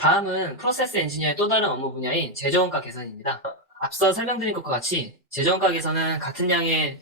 다음은 프로세스 엔지니어의 또 다른 업무 분야인 제조원가 개선입니다. 앞서 설명드린 것과 같이 제조원가 개선은 같은 양의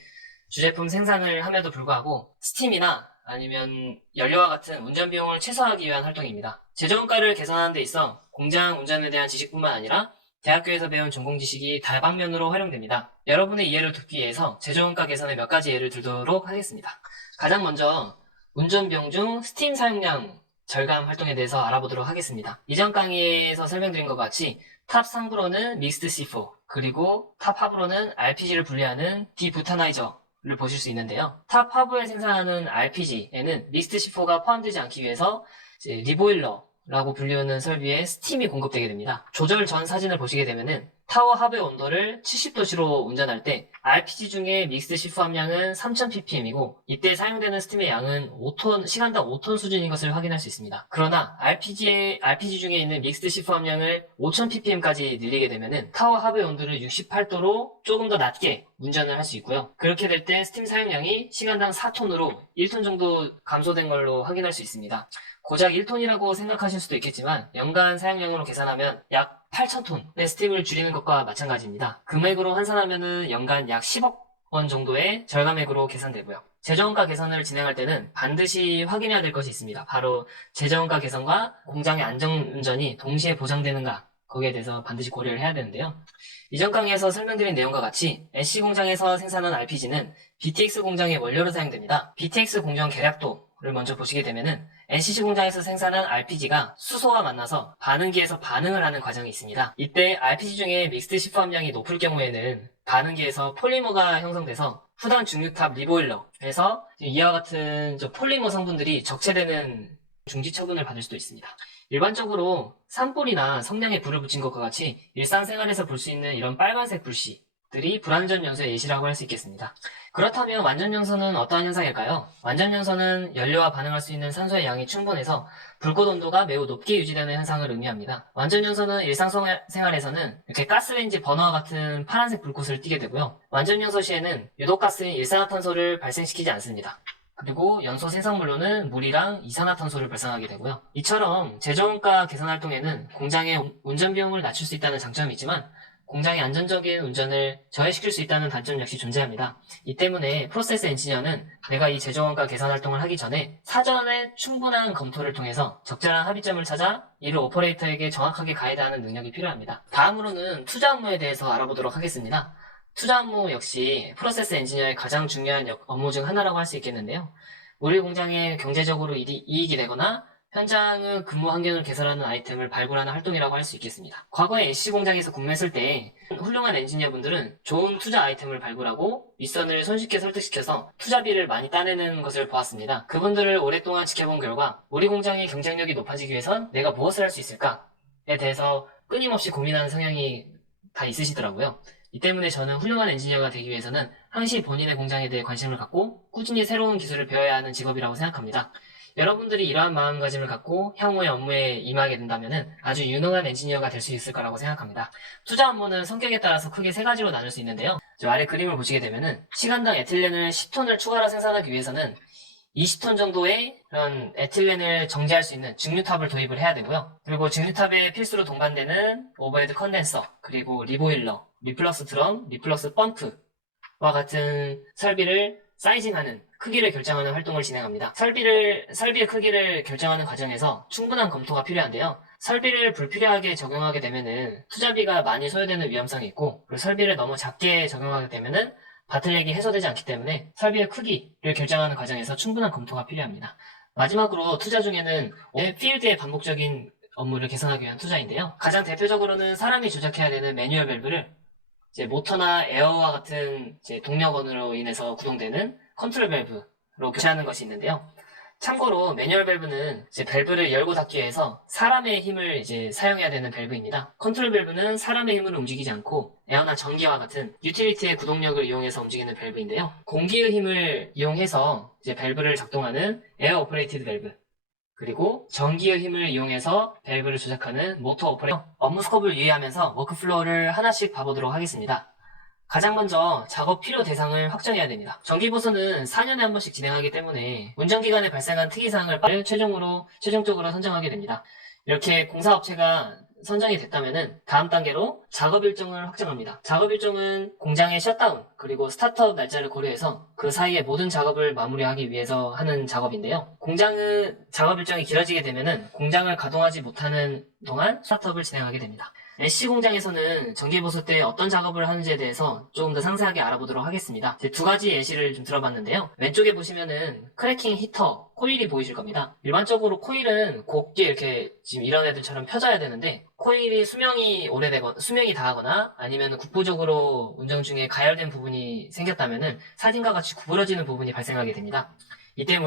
주제품 생산을 함에도 불구하고 스팀이나 아니면 연료와 같은 운전 비용을 최소화하기 위한 활동입니다. 제조원가를 개선하는 데 있어 공장 운전에 대한 지식뿐만 아니라 대학교에서 배운 전공 지식이 다방면으로 활용됩니다. 여러분의 이해를 돕기 위해서 제조원가 개선의 몇 가지 예를 들도록 하겠습니다. 가장 먼저 운전 비용 중 스팀 사용량 절감 활동에 대해서 알아보도록 하겠습니다. 이전 강의에서 설명드린 것 같이 탑 상부로는 믹스드 C4, 그리고 탑 하부로는 RPG를 분리하는 디부타나이저를 보실 수 있는데요. 탑 하부에 생산하는 RPG에는 믹스드 C4가 포함되지 않기 위해서 리보일러라고 불리우는 설비에 스팀이 공급되게 됩니다. 조절 전 사진을 보시게 되면은 타워 하부의 온도를 70도씨로 운전할 때 RPG 중에 믹스드 C4 함량은 3000ppm이고 이때 사용되는 스팀의 양은 5톤, 시간당 5톤 수준인 것을 확인할 수 있습니다. 그러나 RPG 중에 있는 믹스드 C4 함량을 5000ppm까지 늘리게 되면은 타워 하부의 온도를 68도로 조금 더 낮게 운전을 할 수 있고요. 그렇게 될 때 스팀 사용량이 시간당 4톤으로 1톤 정도 감소된 걸로 확인할 수 있습니다. 고작 1톤이라고 생각하실 수도 있겠지만 연간 사용량으로 계산하면 약 8,000톤의 스팀을 줄이는 것과 마찬가지입니다. 금액으로 환산하면 연간 약 10억 원 정도의 절감액으로 계산되고요. 제조원가 개선을 진행할 때는 반드시 확인해야 될 것이 있습니다. 바로 제조원가 개선과 공장의 안전운전이 동시에 보장되는가, 거기에 대해서 반드시 고려를 해야 되는데요. 이전 강의에서 설명드린 내용과 같이 NC 공장에서 생산한 RPG는 BTX 공장의 원료로 사용됩니다. BTX 공정 계략도를 먼저 보시게 되면은 NCC 공장에서 생산한 RPG가 수소와 만나서 반응기에서 반응을 하는 과정이 있습니다. 이때 RPG 중에 믹스드 C4 함량이 높을 경우에는 반응기에서 폴리머가 형성돼서 후당 중류탑 리보일러에서 이와 같은 폴리머 성분들이 적체되는 중지 처분을 받을 수도 있습니다. 일반적으로 산불이나 성냥에 불을 붙인 것과 같이 일상생활에서 볼 수 있는 이런 빨간색 불씨들이 불완전 연소의 예시라고 할 수 있겠습니다. 그렇다면 완전 연소는 어떠한 현상일까요? 완전 연소는 연료와 반응할 수 있는 산소의 양이 충분해서 불꽃 온도가 매우 높게 유지되는 현상을 의미합니다. 완전 연소는 일상생활에서는 이렇게 가스레인지 버너와 같은 파란색 불꽃을 띠게 되고요. 완전 연소 시에는 유독가스인 일산화탄소를 발생시키지 않습니다. 그리고 연소 생성물로는 물이랑 이산화탄소를 발생하게 되고요. 이처럼 제조원가 개선 활동에는 공장의 운전 비용을 낮출 수 있다는 장점이 있지만 공장의 안전적인 운전을 저해시킬 수 있다는 단점 역시 존재합니다. 이 때문에 프로세스 엔지니어는 내가 이 제조원가 개선 활동을 하기 전에 사전에 충분한 검토를 통해서 적절한 합의점을 찾아 이를 오퍼레이터에게 정확하게 가이드하는 능력이 필요합니다. 다음으로는 투자 업무에 대해서 알아보도록 하겠습니다. 투자 업무 역시 프로세스 엔지니어의 가장 중요한 업무 중 하나라고 할 수 있겠는데요. 우리 공장에 경제적으로 이익이 되거나 현장의 근무 환경을 개선하는 아이템을 발굴하는 활동이라고 할 수 있겠습니다. 과거에 NC 공장에서 근무했을 때 훌륭한 엔지니어분들은 좋은 투자 아이템을 발굴하고 윗선을 손쉽게 설득시켜서 투자비를 많이 따내는 것을 보았습니다. 그분들을 오랫동안 지켜본 결과 우리 공장의 경쟁력이 높아지기 위해선 내가 무엇을 할 수 있을까에 대해서 끊임없이 고민하는 성향이 다 있으시더라고요. 이 때문에 저는 훌륭한 엔지니어가 되기 위해서는 항시 본인의 공장에 대해 관심을 갖고 꾸준히 새로운 기술을 배워야 하는 직업이라고 생각합니다. 여러분들이 이러한 마음가짐을 갖고 향후의 업무에 임하게 된다면 아주 유능한 엔지니어가 될 수 있을 거라고 생각합니다. 투자 업무는 성격에 따라서 크게 세 가지로 나눌 수 있는데요. 아래 그림을 보시게 되면 시간당 에틸렌을 10톤을 추가로 생산하기 위해서는 20톤 정도의 그런 에틸렌을 정제할 수 있는 증류탑을 도입을 해야 되고요. 그리고 증류탑에 필수로 동반되는 오버헤드 컨덴서, 그리고 리보일러, 리플럭스 드럼, 리플럭스 펌프와 같은 설비를 사이징하는, 크기를 결정하는 활동을 진행합니다. 설비의 크기를 결정하는 과정에서 충분한 검토가 필요한데요. 설비를 불필요하게 적용하게 되면은 투자비가 많이 소요되는 위험성이 있고, 그리고 설비를 너무 작게 적용하게 되면은 바틀렉이 해소되지 않기 때문에 설비의 크기를 결정하는 과정에서 충분한 검토가 필요합니다. 마지막으로 투자 중에는 필드의 반복적인 업무를 개선하기 위한 투자인데요. 가장 대표적으로는 사람이 조작해야 되는 매뉴얼 밸브를 모터나 에어와 같은 동력원으로 인해서 구동되는 컨트롤 밸브로 교체하는 것이 있는데요. 참고로 매뉴얼 밸브는 밸브를 열고 닫기 위해서 사람의 힘을 사용해야 되는 밸브입니다. 컨트롤 밸브는 사람의 힘으로 움직이지 않고 에어나 전기와 같은 유틸리티의 구동력을 이용해서 움직이는 밸브인데요. 공기의 힘을 이용해서 밸브를 작동하는 에어 오퍼레이티드 밸브, 그리고 전기의 힘을 이용해서 밸브를 조작하는 모터 오퍼레이터, 업무 스코프를 유의하면서 워크플로우를 하나씩 봐보도록 하겠습니다. 가장 먼저 작업 필요 대상을 확정해야 됩니다. 정기보수는 4년에 한 번씩 진행하기 때문에 운전기간에 발생한 특이사항을 최종적으로 선정하게 됩니다. 이렇게 공사업체가 선정이 됐다면은 다음 단계로 작업 일정을 확정합니다. 작업 일정은 공장의 셧다운 그리고 스타트업 날짜를 고려해서 그 사이에 모든 작업을 마무리하기 위해서 하는 작업인데요. 공장은 작업 일정이 길어지게 되면은 공장을 가동하지 못하는 동안 스타트업을 진행하게 됩니다. 애쉬 공장에서는 전기보수 때 어떤 작업을 하는지에 대해서 조금 더 상세하게 알아보도록 하겠습니다. 이제 두 가지 예시를 좀 들어봤는데요. 왼쪽에 보시면은 크래킹 히터, 코일이 보이실 겁니다. 일반적으로 코일은 곱게 이렇게 지금 이런 애들처럼 펴져야 되는데 코일이 수명이 다하거나 아니면 국부적으로 운영 중에 가열된 부분이 생겼다면은 사진과 같이 구부러지는 부분이 발생하게 됩니다. 이 때문에